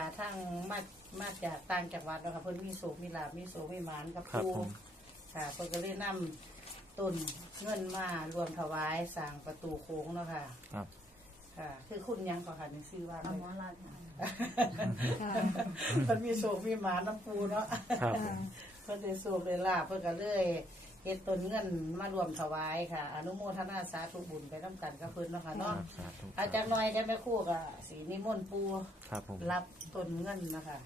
ายบุญเนาะค่ะทั้งมามาจากต่างจังหวัดเนาะค่ะเพิ่นมีโศกมีลาบมีโศกมีหมานกับครับปูผม ค่ะเพิ่นก็เลยนำต้นเงินมารวมถวายสร้างประตูโค้งเนาะค่ะ ครับ ค่ะ คือคุณยังก็ค่ะนี่ชื่อว่าออะไรมรรัตน์ค่ะค่ะเพิ่นมีโศกมีหมานน้ำปูเนาะ ครับผม เพิ่นได้สูบเลยลาบเพิ่นก็เลย เฮ็ดต้นเงินมารวมถวายค่ะ อนุโมทนาสาธุบุญไปนํกันกับเพิ่นเนาะค่ะเนาะสาธุอาจารย์น้อยได้แม่ครู่ก็สีนิมนต์ปูครับผมรับต้นเงินนะคะ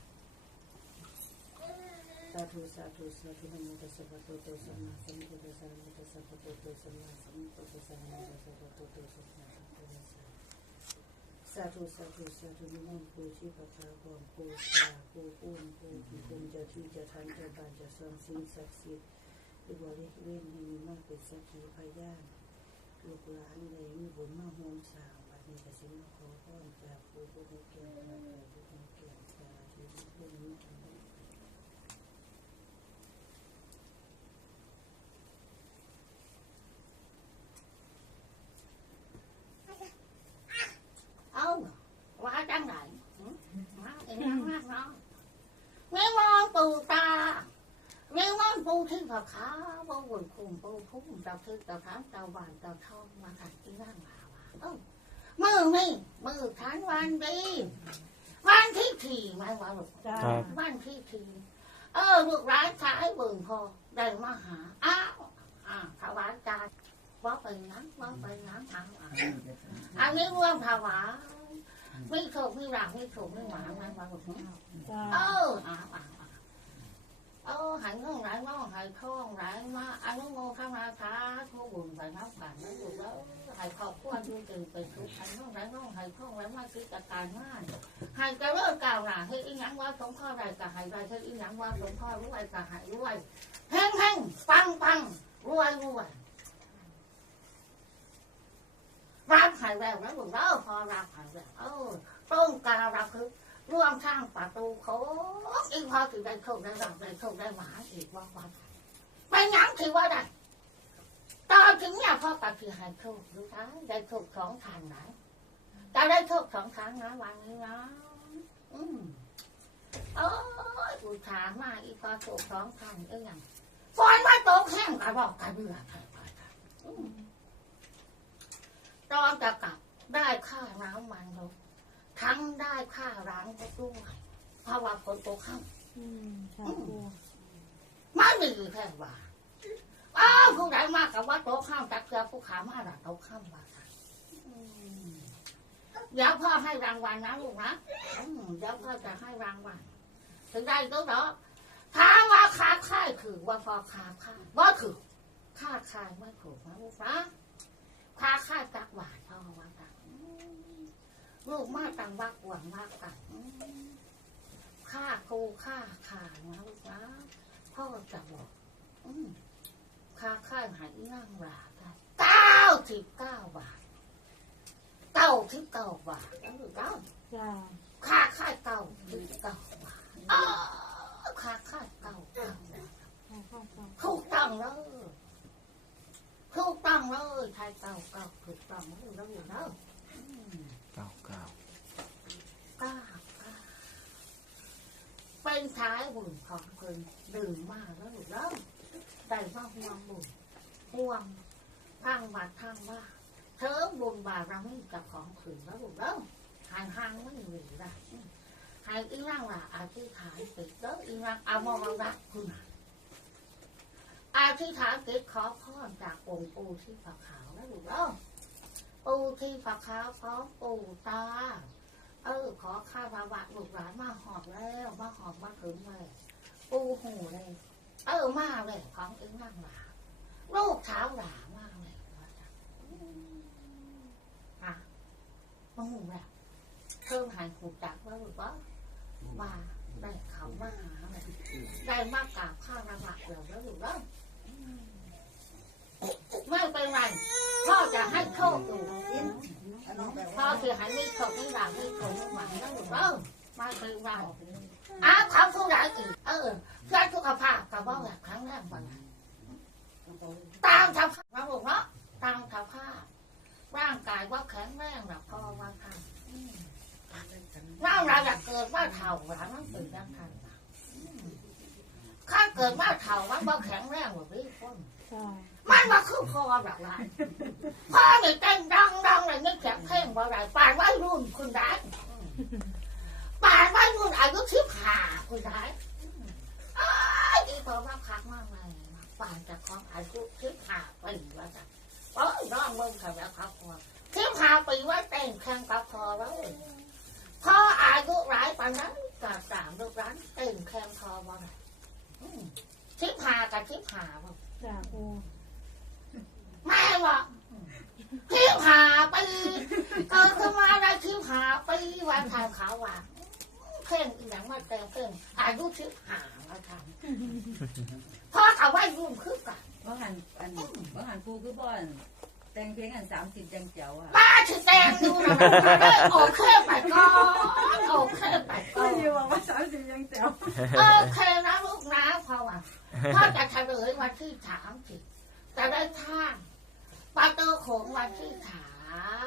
สาธุสาธุสาธุนะโมตัสสะภะคะวะโตสัมมาสัมพุทธัสสะนะโมตัสสะภะคะวะโตสัมมาสัมพุทธัสสะนะโมตัสสะภะคะวะโตสัมมาสัมพุทธัสสะสาธุสาธุสาธุนิมนต์ปูชีพะคาบอมปูตาปูปูนปูที่คุณเจ้าที่เจ้าทานเจ้าบ้านเจ้าซองสิ่งศักดิ์สิทธิ์ ที่บริเวณนี้มากเป็นสักขีพยานลูกหลานเลยมีบุญมาโฮมสาวบัดนี้ก็สิมาขอพรจากผู้ผู้ให้เก่งมาจากผู้ให้เก่งสาธุผู้นี้ทั้งหมด เอ้าว่าจังไหนหืมมาเอ็งนั่งมากเนาะไม่มองปูตาไม่ม องปูที่ผักขาบ่บุญคุมปูพุ่มเจ้าทึกเจ้าทั้งเจ้าบานเจ้าทองมาขัดที่ร่างมาว่าเอ้ามือนี่มือทันวันดีวันที่ถี่ไม่ว่าหรอกวันที่ถี่เออลูกร้านชายเบิ่งพอได้มาหาอ้าวอ่าถวายจานว่าไปนั้นว่าไปนั้นทางอ่าอันนี้ร่วมถวายไม่โชคไม่หลังไม่โชคไม่หวานไม่หวานหมดจ้าเอออ่าอ่าอ่า เออหายน้องไหลน้องหายท้องไหลมาอนุโมทนาสาธุบุญไปนับกันแล้วอยู่แล้วหายขอบคุณดูตื่นเป็นทุกหายน้องไหลน้องหายท้องไหลมาคิดการงานหายจะเลิกกล่าวหนาให้ยอีหยังว่าสมพ่อใดก็หายใดให้ยอีหยังว่าสมพ่อรวยก็หายรวยแห้งแห้งปังปังรวยรวยรับหายแววแล้วหลวงเราพอรับหายแววเออต้องการรับคือ ร่วมข้างประตูโค้งอีกพอถึงได้โชคได้รับได้โชคได้หมาอีกว่าวันไปยังถือว่าได้ตอนถึงเนี่ยพ่อปฏิหารโชคดูท้ายได้โชคสองทางไหนจะได้โชคสองทางนะวันนี้นะอืมโอ้ยกูถามมาอีกพอโชคสองทางเอ้ยยังฝนมาตกแห้งกระบอกกระเบือแห้งอืมตอนจะกลับได้ค่าน้ำมันรถ ทั้งได้ค่าร้านก็ด้วยเพราะว่าคนโตกข้ามอืมค่ะปูไม่มีแค่ว่าอ้าวผู้ใดมากกับว่าโตกข้ามจักเจอผู้ขามาละโตกข้ามว่าค่ะอืมเดี๋ยวพ่อให้รางวัลนะลูกนะอืมเดี๋ยวพ่อจะให้รางวัลถึงได้ก็เนาะถามว่าค่าค่ายคือว่าพอค่าค่ายว่าคือค่าค่ายไม่ถูกนะลูกนะค้าค่ายกักหวานพ่อว่าตัง ลูกมาตังวักหวังวักตังค่าครูค่าขานะลูกนะพ่อจะบอกอืมค่าค่ายหายนั่งหลาได้เก้าสิบเก้าบาทเก้าสิบเก้าบาทแล้วลูกเก้าจ้าค่าค่ายเก้าสิบเก้าบาทอ้าวค่าค่ายเก้าเก้าบาทค่ะค่ะค่ะถูกต้องเลยถูกต้องเลยไทยเก่าเก่าถูกต้องเลยแล้วอยู่แล้วอืม เก้าเก้าเก้าเก้าเป็นท้ายบุญของเพิ่นดื่มมากแล้วอยู่แล้วได้มาห่วงบุญห่วงทางวัดทางว่าเธอบุญบารมีกับของขืนแล้วอยู่แล้วห่างห่างไม่มีได้ใหายอีร่างว่าอาชีพขายติดแล้วอีร่างเอามองรักคุณอาธิษฐานติดขอพรจากองค์ปู่ที่ฝักขาวนะลูกเอ้า ปู่ที่ฝักขาวพร้อมปู่ตา เออ ขอข้าวาวะลูกหลานมาหอบแล้วมาหอบมาถึงเลยปู่หูเลย เออมาเลยของเอ็งนั่งหลาลูกเท้าหลามากเลยว่าจังอืมอะมาหูแหละเพิ่มหันหูจักว่าลูกว่าว่าได้เขามาหาเลยได้มากกราบข้าวระบะเดี๋ยวแล้วลูกเอ้า สืยหายไม่โชคไม่หลับไม่โชคไม่หวังนั่นหรือเปล่ามาเคยว่าอ้าวเขาผู้ใดอีกเออเพื่อสุขภาพกับว่าแบบครั้งแรกบ้างตามสภาพเราบอกเนาะตามสภาพร่างกายว่าแข็งแรงแบบก็ว่าทางว่าเราอยากเกิดว่าเถ่าหลังนั่นตื่นยังทันข้าเกิดว่าเถ่าว่าแข็งแรงแบบนี้คนมันมาคือพอแบบไรพอเนี่ยเต้น เลยนี่แข็งบ่ไรปานว่ารุ่นคุณได้ปานว่ารุ่นอายุสิบหาคุณได้อ้ายดีพอมาคักมากเลยปานจะของอายุสิบห้าปีว่าจ้ะโอ้ยน้องมึงทำแล้วครับพ่อสิบห้าปีว่าเต้นแข่งกับพอแล้วพ่ออายุหลายปานนั้นกับสามลูกร้านเต้นแข่งพอบ่ไรสิบหากับสิบหาบ่จ้าปูแม่บอก ทิพหาไปเกิดขึ้นมาได้ทิพหาไปวันทางขาวว่าเพ่งอีหยังมาแต่งเพ่งอายุทิพหามาทำพ่อเขาว่ายุ่งคือกันว่าหันอันว่าหันปูคือบ่อนแต่งเพลงอันสามสิบจังเจ๋วอะบ้าถือแต่งดูนะโอเคไปก่อนโอเคไปก่อนอยู่บอกว่าสามสิบจังเจ๋วโอเคนะลูกนะพอว่าพ่อจะเฉลยวันที่สามสิบจะได้ท่าง ประตูโขงวันที่สา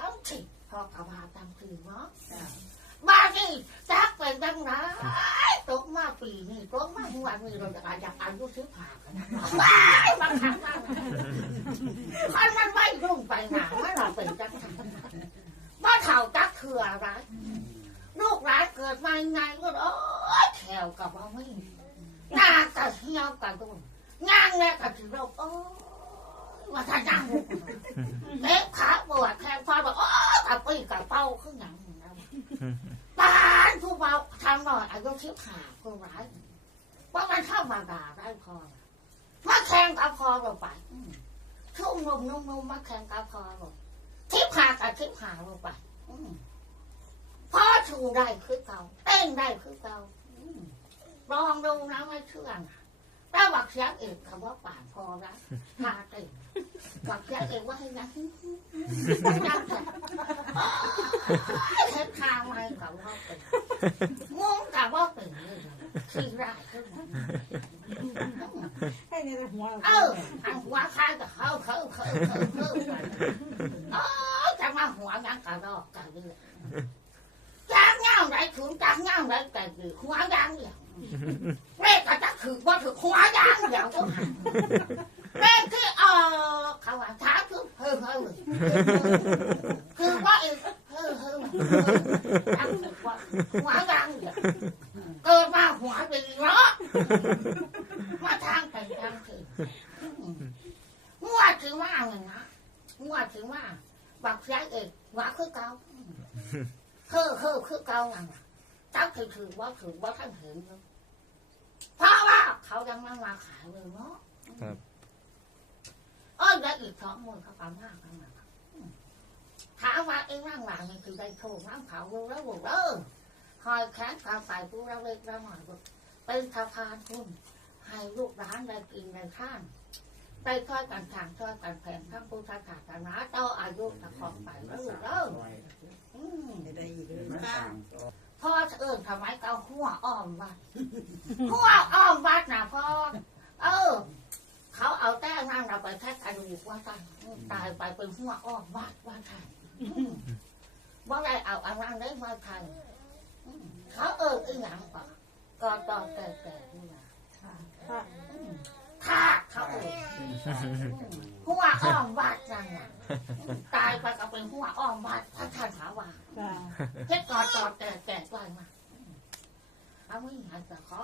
มสิบพอกระพาตามคืนเนาะบ้านนี่จักเป็นจังไรตกมาปีนี่ตกมาหัวนี่เราจะอาจจะอายุซื้อผ่ากันนะว้ายบางครั้งบ้างคันมันไม่รุ่งไปหนาว่าเราเป็นจังไรว่าเท่าจักคืออะไรลูกหลานเกิดมาไงก็โอ้แถวกับว่าไม่หน้ากับเหี่ยวกับตุ้นงานแรกกับถือเราโอ้ ว่าถ้านั่งเล็บขาปวดแขนฟาบอกโอ้กับปีกับเป้าขึ้นหนังนะปานผู้เบาทำหน่อยอายุชิบขาผู้ร้ายว่ามันเข้ามาด่าได้พอมาแข่งกับพอเราไปอืมชุ่มนมนุ่มนุ่มมาแข่งกับพอเราทิพหากับทิพหาเราไปพ่อชูได้คือเก่าเต้นได้คือเก่าลองดูนะไม่เชื่อนะ แต่วักเสียงเอกคำว่าป่านพอละพาเต้นวักเสียงเอกว่าให้นะยังแต่เฮ็ดทางไม่กับว่าเป็นงงกับว่าเป็นเลยที่ได้ขึ้นให้ในหัวเออหัวคาจะเข้าเข้าเข้าเข้าเข้า 挖过 คือได้โชว์น้ำเขาดูแล้วบอกเออคอยแขนกาใส่ผู้เราเล็กเราหน่อยบอกเป็นสะพานคุณให้ลูกร้านได้กินได้านได้ช่วยกันทางช่วยกันแผ่นทั้งผู้ศาสนาต่ออายุตะของไปแล้วลูกเอออืมได้อีกเลยพ่อเอิญทำไมเกาหัวอ้อมวัดหัวอ้อมวัดนะพ่อเออ เขาเอาแต้มนั่งเราไปแค่กระดูกว่าตายตายไปเป็นหัวอ้อมวัดว่าทาน ว่าไรเอาอันนั้นได้มาทานอืมเขาเอิญอีหยังป่ะก็ตอนแก่ๆนี่นะค่ะอืมถ้าเขาเอิญหัวอ้อมวัดนั่นน่ะอืมตายไปก็เป็นหัวอ้อมวัดพระท่านถาว่าจ้าเฮ็ดก่อนตอนแก่แก่ก่อนมาเอาไม่หันแต่ขอ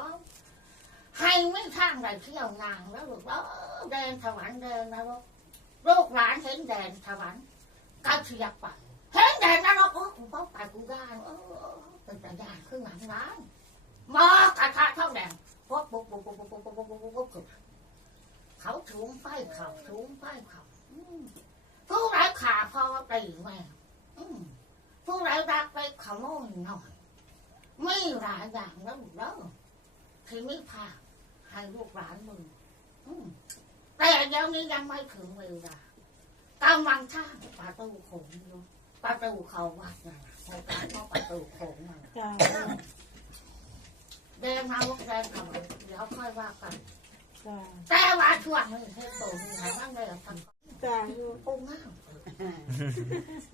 ให้ไม่ทางใดเที่ยวนางแล้วลูกแล้วแดนถวันแดนนะลูกลูกหลานเห็นแดนถวันก็เทียบไปเห็นแดนนะลู กโอ้กูต้องไปกูได้เออเป็นแต่ยาขึ้นหลังร้านมอกระทะท่องแดงปุ๊บปุ๊บปุ๊บปุ๊บปุ๊บปุ๊บปุ๊บปุ๊บปุ๊บปุ๊บเขาสูงไปเขาสูงไปเขาผู้ไรายขาพอตีแม่ผู้ไรรักไปขโมยหน่อยไม่หลายอย่างแล้วแล้วที่ไม่พาให้ลูกหลานมึงอืมแต่เดี๋ยวนี้ยังไม่ถึงเวลากำลังช่างประตูโขงอยู่ ประตูเขาวัดนั่นน่ะโครงการเข้าประตูโขงนั่นน่ะจ้าเดินมาลูกเดินเข้ามาเดี๋ยวค่อยว่ากันจ้าแต่ว่าช่วงนี้ให้โตมีไหนบ้างเลยทำจ้าอยู่โอ้ง่าม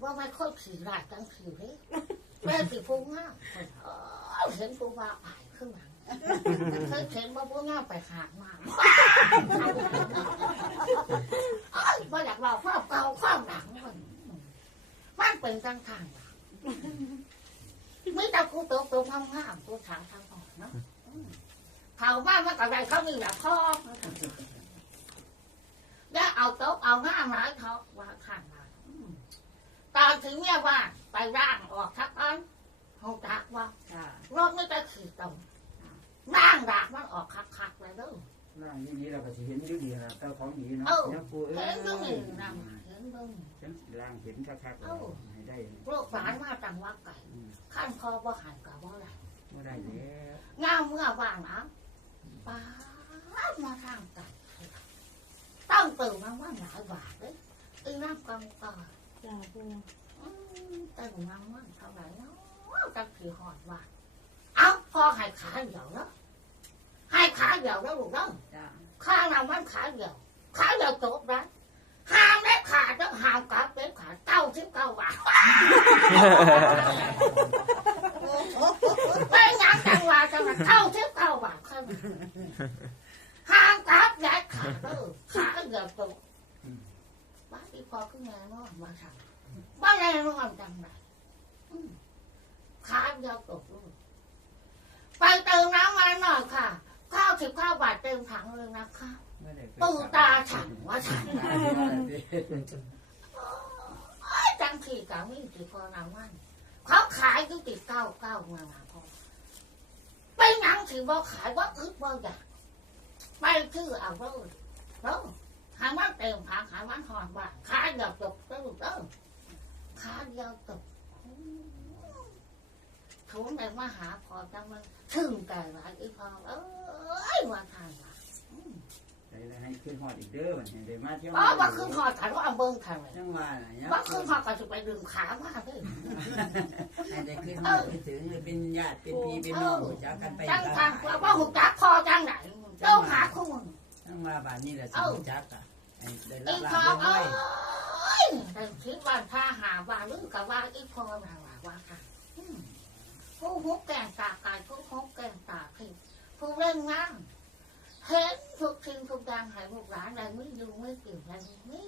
ว่าไม่ค่อยขี่รายจังขี่เลยแม่สิพูง่ามเออเห็นกูว่าไปขึ้นหลังเคยเห็นว่าพวกงาไปหากมาเอ้ยบ่อยากบอกความเก่าความหลังมันมัน เป็นจังทางว่ะไม่แต่กูโตโตทำงามกูถามทางอ่อนเนาะอืมเผาบ้านมันกับไรเขามีแบบพ่อแล้วเอาโต๊ะเอาง่ามมาให้เขาว่าข้างมาอืมตอนถึงเนี่ยว่าไปร่างออกทักอันเขาจักว่าจ้ารถไม่ได้ขี่ตรงร่างดากมันออกคักๆเลยเด้อ ร่างอย่างนี้เราก็สิเห็นอยู่ดีนะแต่ของดีเนาะเอ้าเนี่ยปูเอ้เห็ยนเบิ่งนี่นะเห็นเบิ่งฉันสิร่างเห็นคักๆเอ้าให้ได้โรคฝานมาจังว่าไก่อืมขั้นคอบ่หันกับบ่ไหลบ่ได้แล้วงามเมื่อว่างเอาป้าดมาทางไก่ต้องตื่นมาว่าหลายบาทเลยอีน้ำกำก่อนจ้าปูอืมตื่นมาว่าเท่าไหร่เนาะจังผีหอดบาทเอ้าพอให้ขาเดียวเนาะให้ขาเดียวแล้วลูก ขาเดียวขาเดียวจบนะห้ามได้ขาดต้องหามกลับเป็นขาเก้าสิบเก้าบาทไม่ยังจังหวะจังหวะเก้าสิบเก้าบาทขึ้นห้ามกลับย้ายขาเด้อขาเดียวจบบ้านอีพอขึ้นแน่นอนมาทำบ้านแน่นอนจังไรอืมขาเดียวจบลูกไปเติมน้ำมาหน่อยค่ะเก้าสิบเก้าบาทเต็มถังเลยนะคะ ปูตาฉันว่าฉันจังทีกับมีสิพอนางวันเขาขายอยุติเก้าเก้าเมาหาพอไปหนังถือว่ขายว่าอึดว่อยากไปชื่อเอาเลยเนาะหามันเต็มผังหามันหอนว่าขายเดียวจบก็ถูกต้องขายเดียวจบถุงในมหาพอจังมันถึงแต่หลายอีพอเอ้ยว่าทานว่าได้ แล้วให้ขึ้นฮอดอีกเด้อบัดนี้ได้มาเที่ยวอ๋อว่าขึ้นหอดถ่ายว่าเอาเบิ้งถ่ายเลยจังว่าน่ะเนี่ยว่าขึ้นหอดก็จะไปดึงขามาเลยให้ได้ขึ้นมาไปถึงเป็นญาติเป็นพี่เป็นน้องรู้จักกันไปจังหลายทางว่าว่าหุบจักคอจังไหนเจ้าหาคุณทั้งว่าบ้านนี้แหละสิรู้จักอะให้ได้รัอีบพรัอบไว้เอ้ยแต่คิดว่าถ้าหาว่าลือกับว่าอีพอน่ะว่าว่าค่ะอืมผู้หุบแกงตากายผู้หุบแกงตาพิผู้เล่นงาน เห็นทุกทิ้งทุกอย่างหายลูกหลานอะไรไม่ดูไม่กินอะไรไม่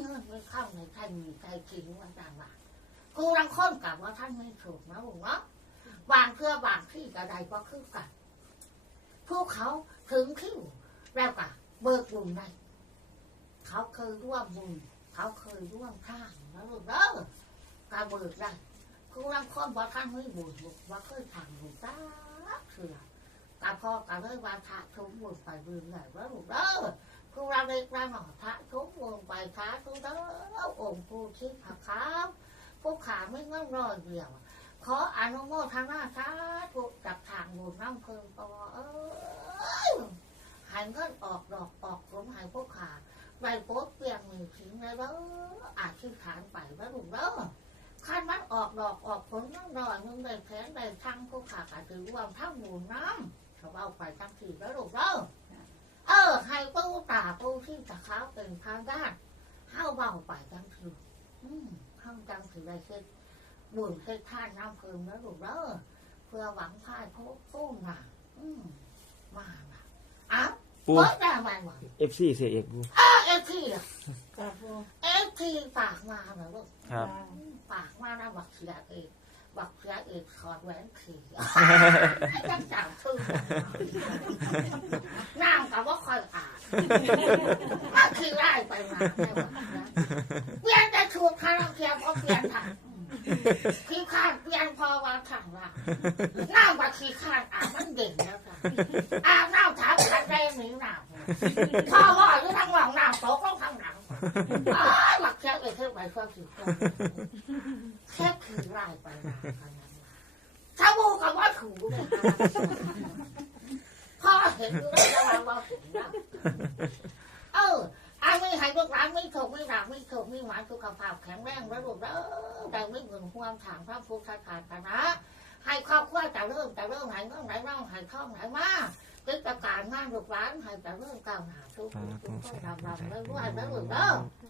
เงินไม่เข้าในไทยมีไทยกินวันต่างว่ากูรังค้นกับว่าท่านไม่ถูกนะลุงเนาะบางเพื่อบางที่กระไดก็คือกันพวกเขาถึงคิวแล้วก็เบิกบุญได้เขาเคยร่วมบุญเขาเคยร่วมข้างแล้วลูกเด้อการเบิกได้คือรังคนบอกท่านไม่บุญว่าเคยทำบุญจ้าเถื่อ กาพ่อกาเลยว่าทะทุกบุญไปบุญใหญ่แล้วลูกเด้อคือเราเด็กเราหน่อทะทุกบุญไปทะทุกเด้อองค์ผู้ชิดผักขาวผู้ขาไม่เงินรอยเดียว ขออนุโมทนาสาธุจากทางบุญน้ำเพิงปอเอ้ยหายเงินออกดอกออกผลหายพวกขาใบโป๊เปียนมือทิ้งเลยเด้ออาชีพฐานไปแล้วลุงเด้อขั้นมันออกดอกออกผลนั่งรอยมึงได้แผนได้ทั้งพวกขาก็ถือว่าทั้งบุญน้ำ เขาเอาไปทั้งทีแล้วลุงเด้อเออให้ปูตาปูที่ตะเขาเป็นทางด้านเข้าเบาไปทั้งทีอืมเข้าจังถือได้เช่นบุญให้ท่านน้ำเพิ่มแล้วลูกเด้อเพื่อหวังพ่ายโคฟุ้งน่ะอืมมาน่ะอ้าวปูเบิดได้ไหมวะเอฟซีเสียเอกปูอ้าวเอฟทีอะจ้าปูเอฟทีปากมาเหรอลูกครับปากมาแล้วบักเสียเอก บักเสียเอกถอดแหวนขี่จังจังคือนั่งกับว่าคอยอ่านมาขี่ไล่ไปมาไม่ไหวนะเปลี่ยนแต่ถูกคาราเทียมก็เปลี่ยนถังขี้ข้านเปลี่ยนพอวางถังละน้ำบักขี้ข้านอ่านมันเด่นแล้วค่ะอาบน้ำถามขันได้หนีหนาวพ่อว่าอยู่ทั้งหลังน้ำโต๊ะต้องทั้ง หลังอ้ายบักเสียเอกขึ้นไปเพื่อขี่ข้านแค่ขี่ไล่ไปมาเท่านั้นล่ะถ้าบูกับว่าถูเลยพ่อเห็นด้วยแล้วว่าว่าถูนะเอออันนี้ให้ลูกหลานไม่ถูกไม่หลักไม่ถูกไม่หวานสุขภาพแข็งแรงแล้วลูกเด้อได้ไม่เหมือนความถางพระพุทธศาสนาให้ครอบครัวจะเริ่มจะเริ่มไหนเมื่อไหนร่องให้ท่องไหนมา กิจการงานลูกหลานให้จะเริ่มก้าวหน้าทุกคนทุกคนทำทำแล้วด้วยแล้วลูกเด้อ